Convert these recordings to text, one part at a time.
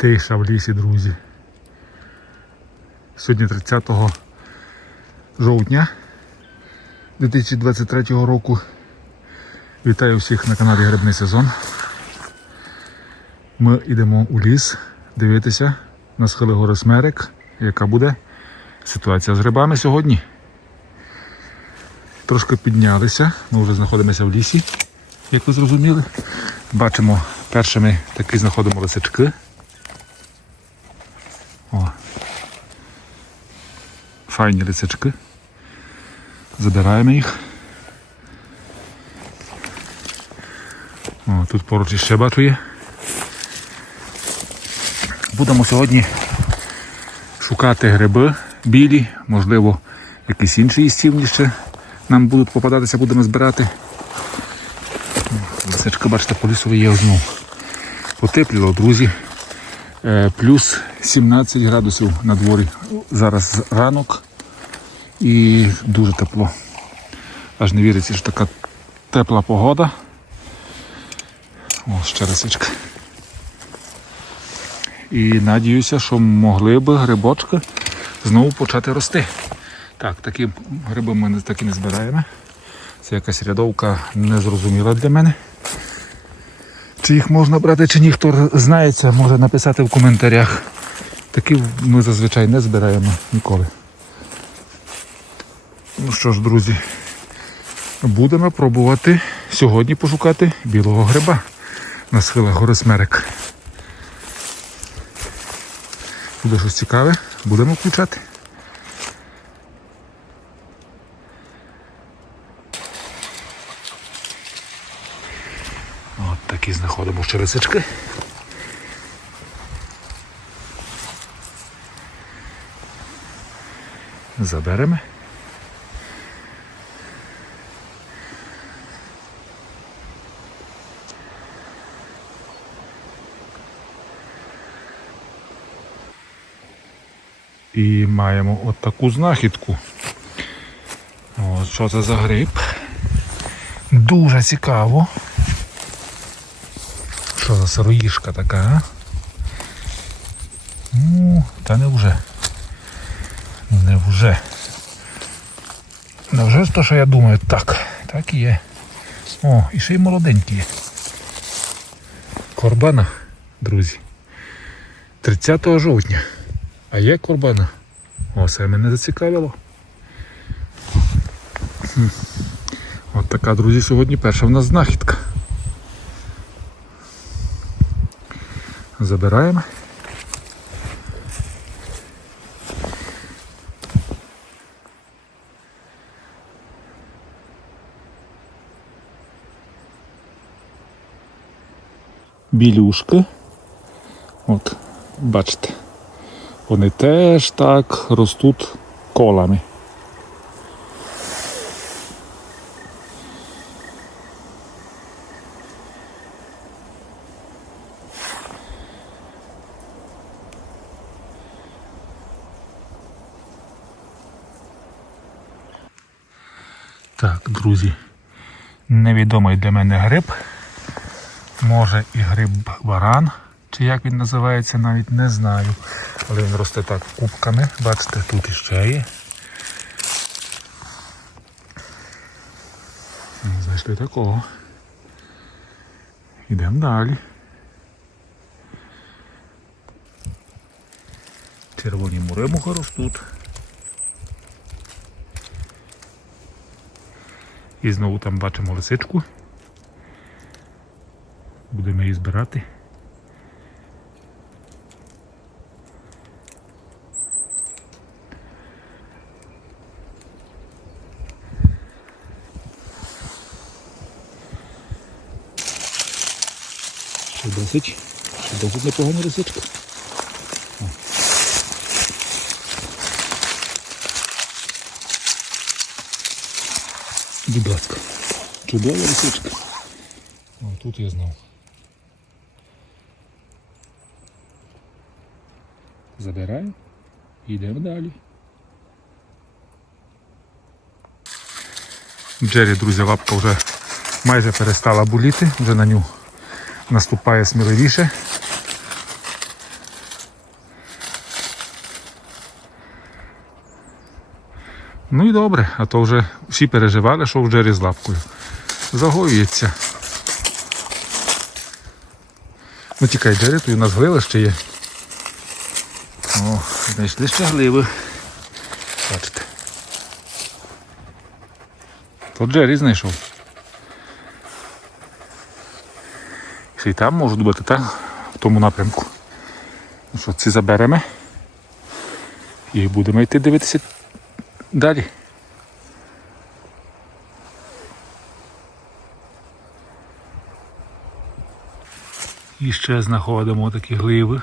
Тиша в лісі, друзі. Сьогодні 30 жовтня 2023 року. Вітаю всіх на каналі Грибний сезон. Ми йдемо у ліс дивитися на схили гори Смерек, яка буде ситуація з грибами сьогодні. Трошки піднялися, ми вже знаходимося в лісі, як ви зрозуміли. Бачимо, першими таки знаходимо лисички. Файні лисички. Забираємо їх. О, тут поруч іще бачу є. Будемо сьогодні шукати гриби білі, можливо, якісь інші їстівні ще нам будуть попадатися, будемо збирати. Лисичка, бачите, по лісові є знову. Потепліло, друзі. Е, Плюс 17 градусів на дворі. Зараз ранок і дуже тепло. Аж не віриться, що така тепла погода. О, ще лисичка. І надіюся, що могли би грибочки знову почати рости. Так, такі гриби ми так і не збираємо. Це якась рядовка незрозуміла для мене. Чи їх можна брати, чи ні, хто знається, може написати в коментарях. Такі ми зазвичай не збираємо ніколи. Ну що ж, друзі, будемо пробувати сьогодні пошукати білого гриба на схилах гори Смерек. Буде щось цікаве, будемо включати. От такі знаходимо ще лисички. Заберемо. І маємо от таку знахідку. От що це за гриб? Дуже цікаво. Що за сироїшка така? Ну, та не вже. Не вже. Не вже то, що я думаю, так. Так і є. О, і ще й молоденькі є. Корбана, друзі. 30 жовтня. А є корбана? О, це мене зацікавило. От така, друзі, сьогодні перша в нас знахідка. Забираємо. Білюшки. От, бачите. Вони теж так ростуть колами. Так, друзі, невідомий для мене гриб. Може і гриб варан, чи як він називається, навіть не знаю. Але він росте так кубками. Бачите, тут іще є. Знайшли такого. Йдемо далі. Червоні муремуха ростуть. І знову там бачимо лисичку. Будемо її збирати. Ще досить. Досить непогана лисичка. О. Будь ласка. Чудова лисичка. О, тут я знав. Забираємо і йдемо далі. Джері, друзі, лапка вже майже перестала боліти, вже на нього наступає сміливіше. Ну і добре, а то вже всі переживали, що в джері з лапкою. Загоюється. Ну тікай, джері, тут у нас глила ще є. О, знайшли ще гливи. Бачите. То джері знайшов. Ще й там можуть бути, так? В тому напрямку. Ну що, ці заберемо. І будемо йти дивитися далі. І ще знаходимо такі гливи,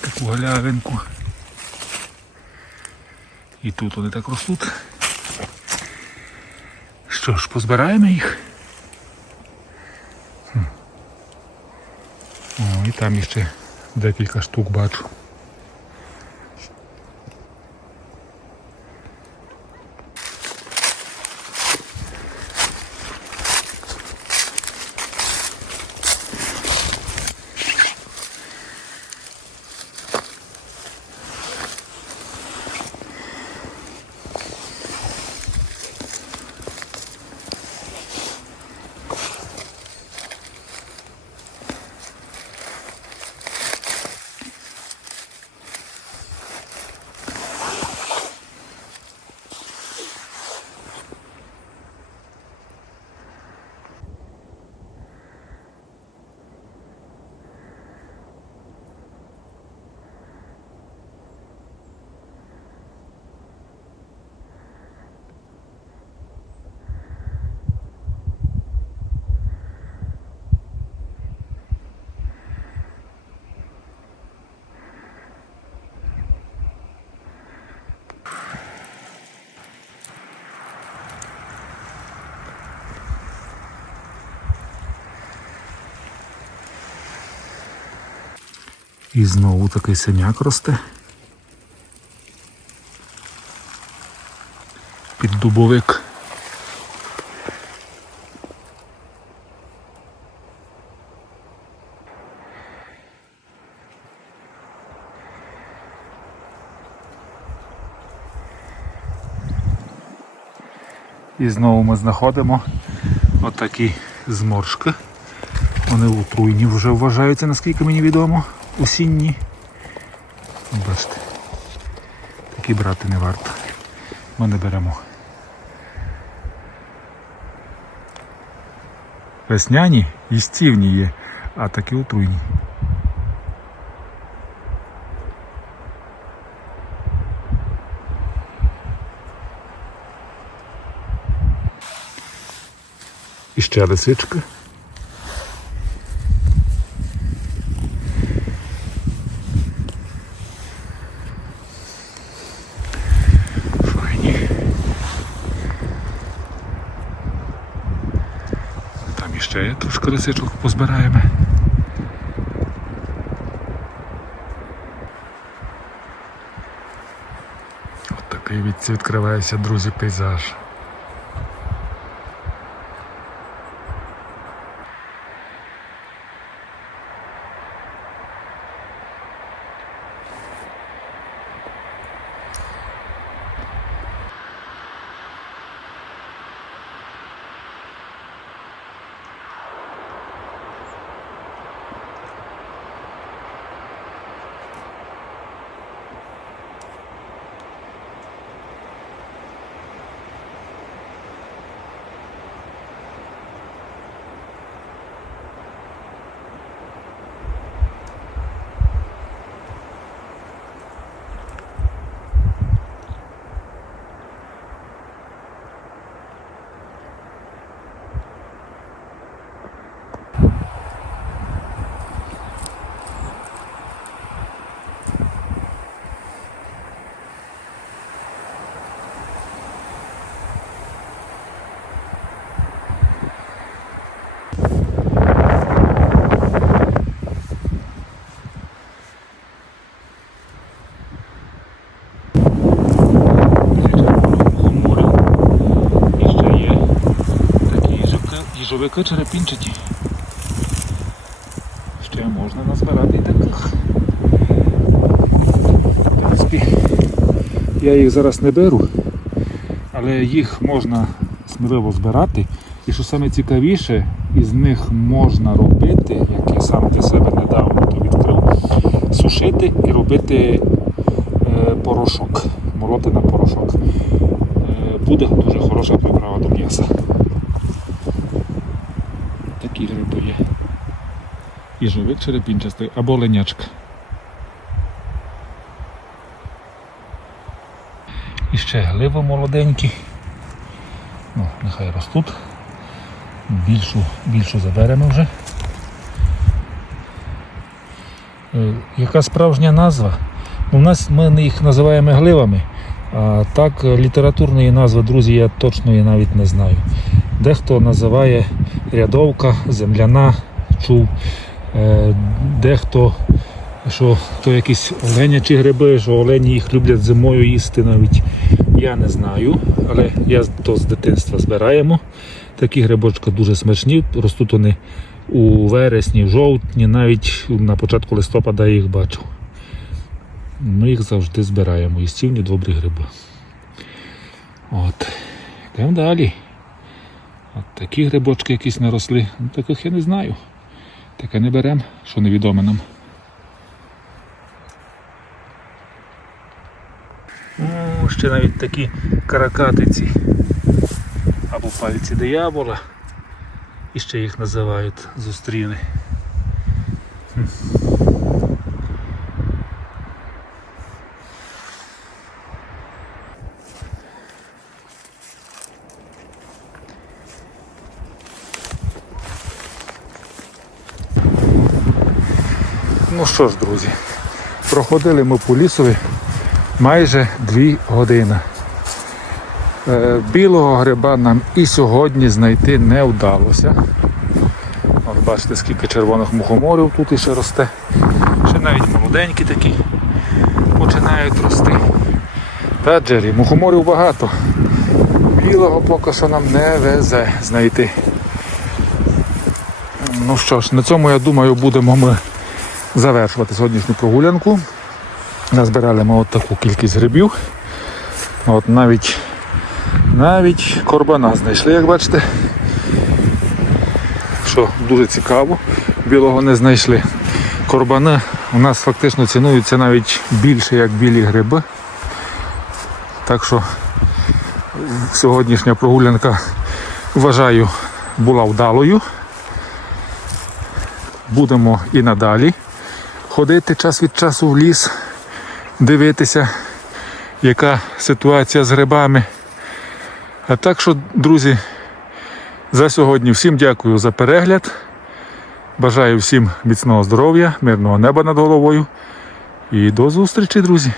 таку галявинку. І тут вони так ростуть. Що ж, позбираємо їх. Хм. О, і там іще декілька штук бачу. І знову такий синяк росте. Під дубовик. І знову ми знаходимо отакі зморшки. Вони отруйні вже вважаються, наскільки мені відомо, осінні. Бачите, такі брати не варто. Ми не беремо. Весняні їстівні є, а такі отруйні. І ще лисичка. Файні. Там іще є трошки лисичок позбираємо. От такий від відкривається, друзі, пейзаж. Їжовики черепінчаті. Ще можна назбирати і таких. В принципі, я їх зараз не беру. але їх можна сміливо збирати. І що саме цікавіше, із них можна робити, як я сам для себе недавно то відкрив, сушити і робити е, порошок, молоти на порошок. Е, буде дуже хороша приправа до м'яса. Такі гриби є. Їжовик черепінчастий або ленячка. І ще гливи молоденькі. Ну, нехай ростуть. Більшу, більшу заберемо вже. Е, Яка справжня назва? Ну, У нас ми їх називаємо гливами, а так літературної назви, друзі, я точної навіть не знаю. Дехто називає рядовка, земляна, чув, Е, дехто, що то якісь оленячі гриби, що олені їх люблять зимою їсти навіть. Я не знаю, але я то з дитинства збираємо. Такі грибочки дуже смачні, ростуть вони у вересні, в жовтні, навіть на початку листопада я їх бачив. Ми їх завжди збираємо. Їстівні добрі гриби. От. Йдемо далі. От такі грибочки якісь наросли. Ну, таких я не знаю. Таке не беремо, що невідоме нам. О, ще навіть такі каракатиці. Або пальці диявола. І ще їх називають зустріни. Ну що ж, друзі, проходили ми по лісові майже дві години. Е, Білого гриба нам і сьогодні знайти не вдалося. От бачите, скільки червоних мухоморів тут іще росте. Ще навіть молоденькі такі починають рости. Та Джері, мухоморів багато. Білого поки що нам не везе знайти. Ну що ж, на цьому я думаю будемо ми завершувати сьогоднішню прогулянку. Назбирали ми от таку кількість грибів. От навіть, навіть корбана знайшли, як бачите. Що дуже цікаво, білого не знайшли. Корбани у нас фактично цінуються навіть більше, як білі гриби. Так що сьогоднішня прогулянка, вважаю, була вдалою. Будемо і надалі ходити час від часу в ліс, дивитися, яка ситуація з грибами. А так що, друзі, за сьогодні всім дякую за перегляд. Бажаю всім міцного здоров'я, мирного неба над головою. І до зустрічі, друзі!